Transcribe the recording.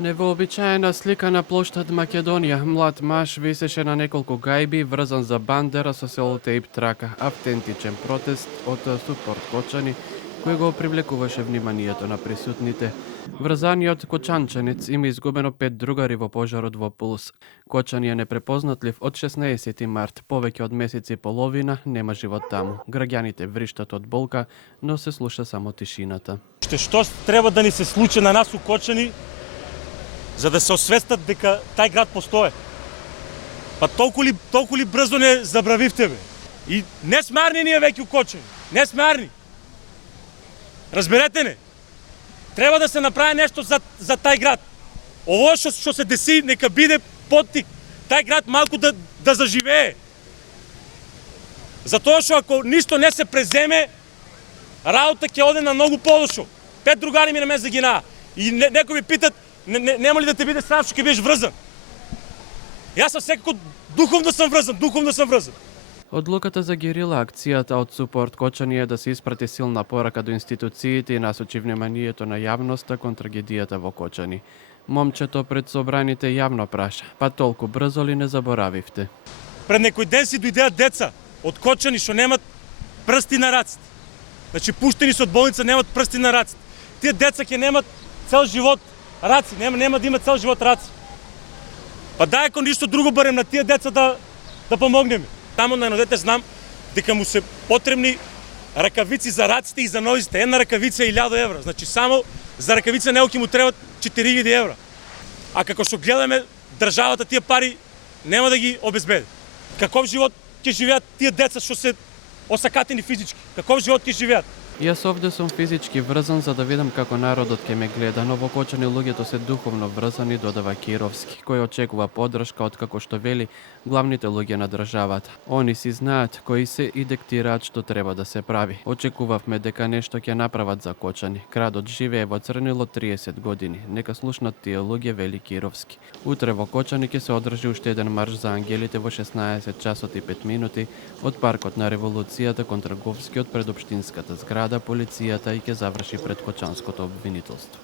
Невообичаена слика на плоштад Македонија. Млад маж висеше на неколку гајби, врзан за бандера со селотейп трака. Автентичен протест од супорт Кочани, кој го привлекуваше вниманието на присутните. Врзаниот кочанчанец има изгубено 5 другари во пожарот во Пулс. Кочани е непрепознатлив од 16 март. Повеќе од месец и половина нема живот таму. Граѓаните вриштат од болка, но се слуша само тишината. Што треба да ни се случи на нас у Кочани, за да се освестат дека тај град постое? Па толку ли брзо не забравивте, бе? И не смарни ние веќе у Кочани. Не смарни. Разберете не? Треба да се направи нешто за тај град. Ово што се деси, нека биде поттик. Тај град малку да заживее. Затоа што ако ништо не се преземе, работа ќе оде на многу полошо. 5 другари ми на мен загинаа. И некои ми питат, нема ли да те биде срам што ќе бидеш врзан? Јас сам секако духовно сум врзан. Одлуката за герила акцијата од супорт Кочани е да се испрати силна порака до институциите и насочи вниманието на јавноста кон трагедијата во Кочани. Момчето пред собраните јавно праша: па толку брзо ли не заборавивте? Пред некој ден си дојдеа деца од Кочани што немат прсти на раците. Значи пуштени се од болница, немат прсти на раците. Тие деца ќе немат цел живот раци, нема да имат цел живот раци. Па дај ако ништо друго барем на тие деца да помогнеме. Таму на едно дете знам дека му се потребни ракавици за раците и за нозите. Една ракавица е 1000 евра. Значи само за ракавица него ќе му требат 4000 евра. А како што гледаме, државата тие пари нема да ги обезбеди. Каков живот ќе живеат тие деца што се осакатени физички? Каков живот ќе живеат? Јас овде сум физички врзан за да видам како народот ќе ме гледа, но во Кочани луѓето се духовно врзани, додава Кировски, кој очекува поддршка од како што вели главните луѓе на државата. Они си знаат кои се и диктираат што треба да се прави. Очекувавме дека нешто ќе направат за Кочани. Градот живее во црнило 30 години. Нека слушнат тие луѓе, вели Кировски. Утре во Кочани ќе се одржи уште еден марш за ангелите во 16 часот и 5 минути од паркот на Револуцијата кон Трговскиот пред општинската зграда. Полицијата и ќе заврши пред Кочанското обвинителство.